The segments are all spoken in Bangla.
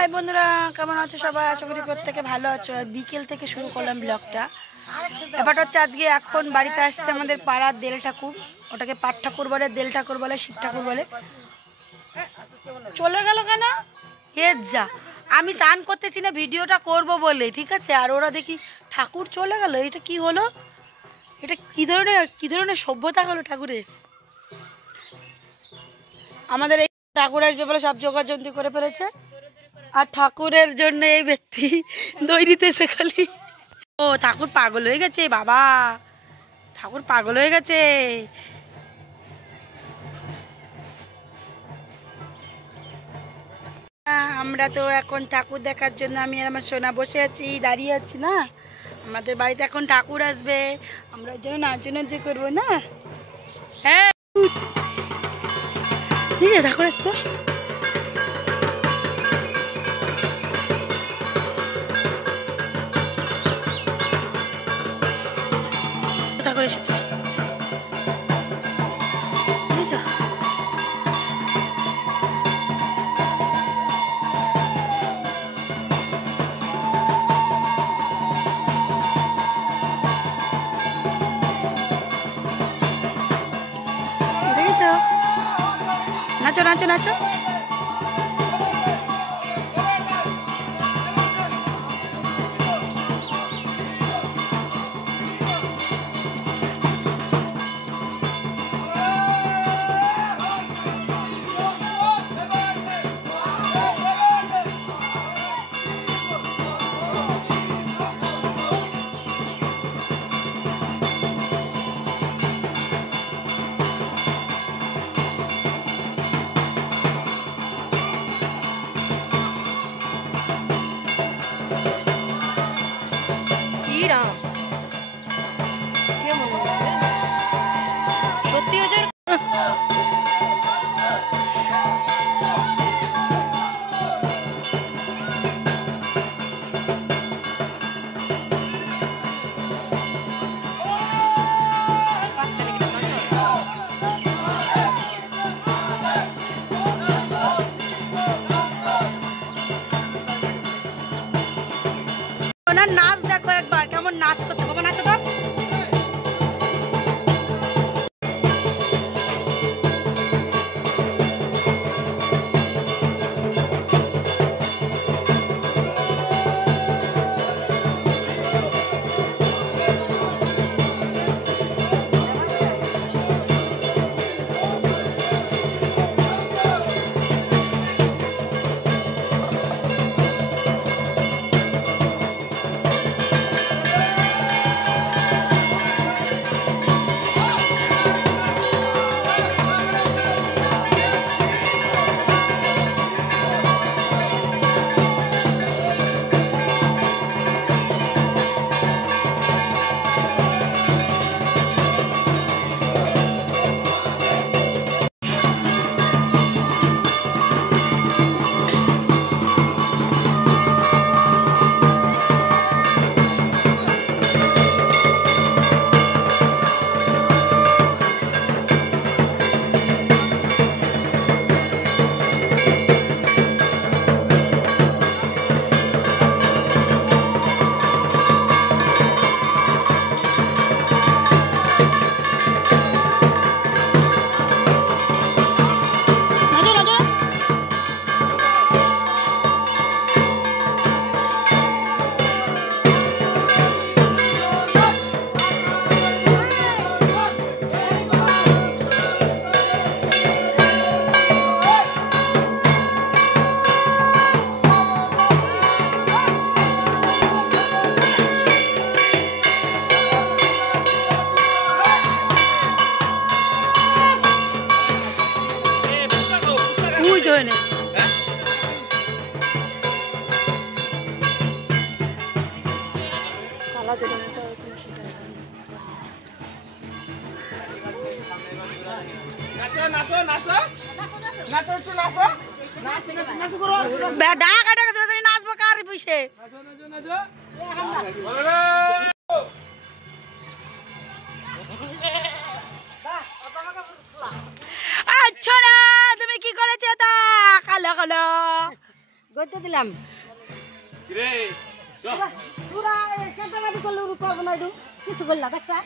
হাই বন্ধুরা, কেমন আছো সবাই? আশা করি প্রত্যেকে ভালো আছো। বিকেল থেকে শুরু করলাম ব্লগটা। ব্যাপারটা হচ্ছে আজকে এখন বাড়িতে আসছে আমাদের পাড়ার দেল ঠাকুর। ওটাকে পাট ঠাকুর বলে, দেল ঠাকুর বলে, শিব ঠাকুর বলে। চলে গেল কেন? যা, আমি চান করতেছি না, ভিডিওটা করব বলে, ঠিক আছে? আর ওরা দেখি ঠাকুর চলে গেল। এটা কি হলো? এটা কি ধরনের সভ্যতা হলো ঠাকুরের? আমাদের এই ঠাকুর আসবে বলে সব যোগাযন্ত্র করে ফেলেছে, আর ঠাকুরের জন্য এই ব্যক্তি দই দিতেছে খালি। ও ঠাকুর পাগল হয়ে গেছে বাবা, ঠাকুর পাগল হয়ে গেছে। আমরা তো এখন ঠাকুর দেখার জন্য আমি আর আমার সোনা বসে আছি, দাঁড়িয়ে আছি না। আমাদের বাড়িতে এখন ঠাকুর আসবে, আমরা ওই জন্য নাচ করবো না। হ্যাঁ ঠিক আছে, ঠাকুর আসতো। ঠাকুর এসেছে, নাচো নাচো নাচো। নাচ দেখো একবার, কেমন নাচ করতে। বাবা নাচো তো। নাচবো কার পিছে? আচ্ছা না, তুমি কি করেছো তা? কালো কালো করতে দিলাম কিছু করলা দেখছা।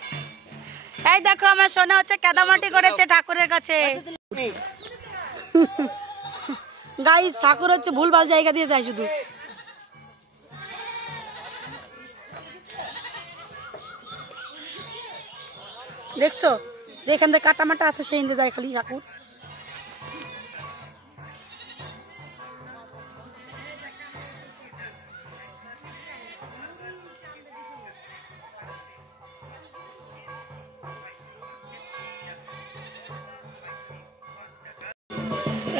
এই দেখো আমার সোনা হচ্ছে কাদামাটি করেছে ঠাকুরের কাছে। গাইস ঠাকুর হচ্ছে ভুলভাল জায়গা দিয়ে যায় শুধু। দেখছো যেখান থেকে কাটামাটা আছে সেই যায় খালি ঠাকুর।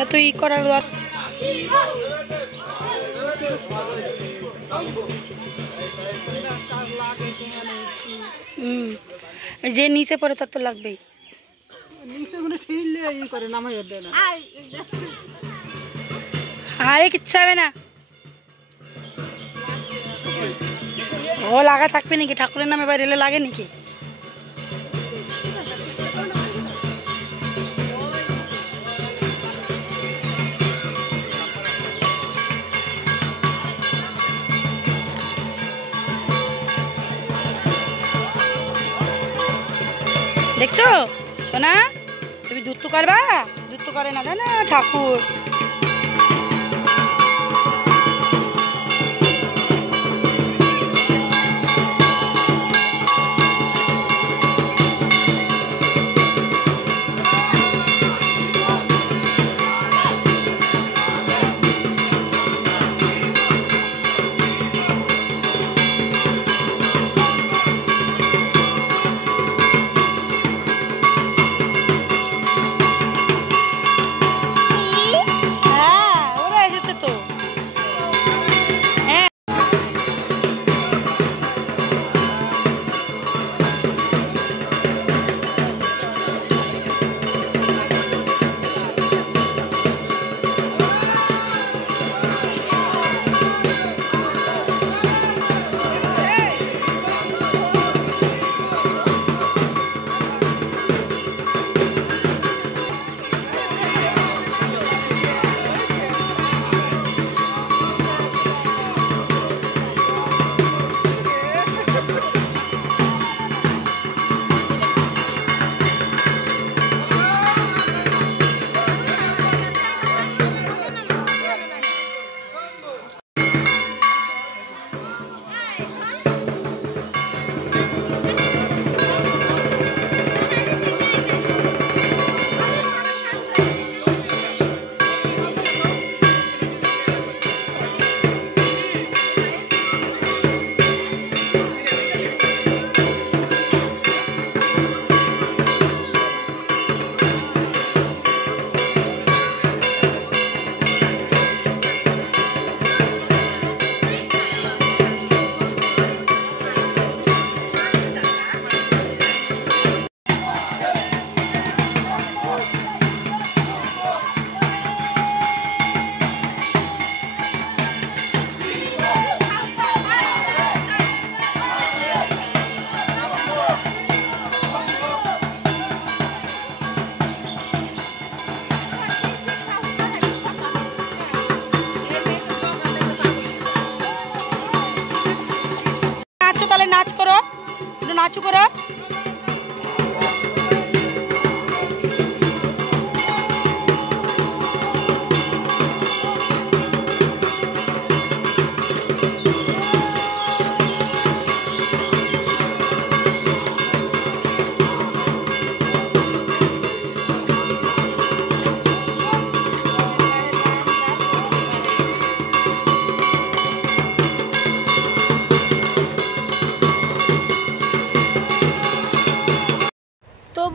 এত ই করার যে নিচে পড়ে তার তো লাগবেই। আরে কিচ্ছু হবে না। ও লাগা থাকবে নাকি ঠাকুরের নামে বাইরে লাগে নাকি? দেখছো সোনা তুমি দুধ তো করবা, দুধ তো করে না তাই না ঠাকুর। নাচ করো, একটু নাচু করো।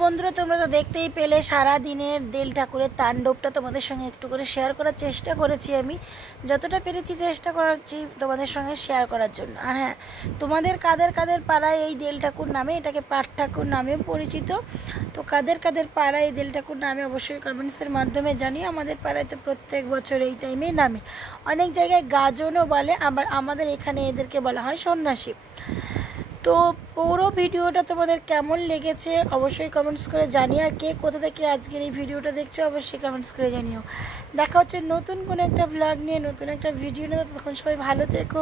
বন্ধুরা তোমরা তো দেখতেই পেলে সারা দিনের দেল ঠাকুরের তাণ্ডবটা তোমাদের সঙ্গে একটু করে শেয়ার করার চেষ্টা করেছি। আমি যতটা পেরেছি চেষ্টা করেছি তোমাদের সঙ্গে শেয়ার করার জন্য। আর হ্যাঁ, তোমাদের কাদের কাদের পাড়ায় এই দেল ঠাকুর নামে, এটাকে পাট ঠাকুর নামে পরিচিত, তো কাদের কাদের পাড়ায় এই দেল ঠাকুর নামে অবশ্যই কমেন্টসের মাধ্যমে জানিয়ে। আমাদের পাড়ায় তো প্রত্যেক বছর এই টাইমেই নামে, অনেক জায়গায় গাজনও বলে, আবার আমাদের এখানে এদেরকে বলা হয় সন্ন্যাসী। তো তো পুরো ভিডিওটা তোমাদের কেমন লেগেছে অবশ্যই কমেন্টস করে জানিও, আর কে কোথা থেকে আজকের এই ভিডিওটা দেখছো অবশ্যই কমেন্টস করে জানিও। দেখা হচ্ছে নতুন কোনো একটা ব্লগ নিয়ে, নতুন একটা ভিডিও নিয়ে। তখন সবাই ভালো থেকো,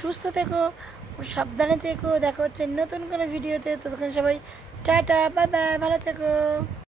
সুস্থ থেকো, সাবধানে থেকো। দেখা হচ্ছে নতুন কোনো ভিডিওতে। ততক্ষণ সবাই টাটা, বাই বাই, ভালো থেকো।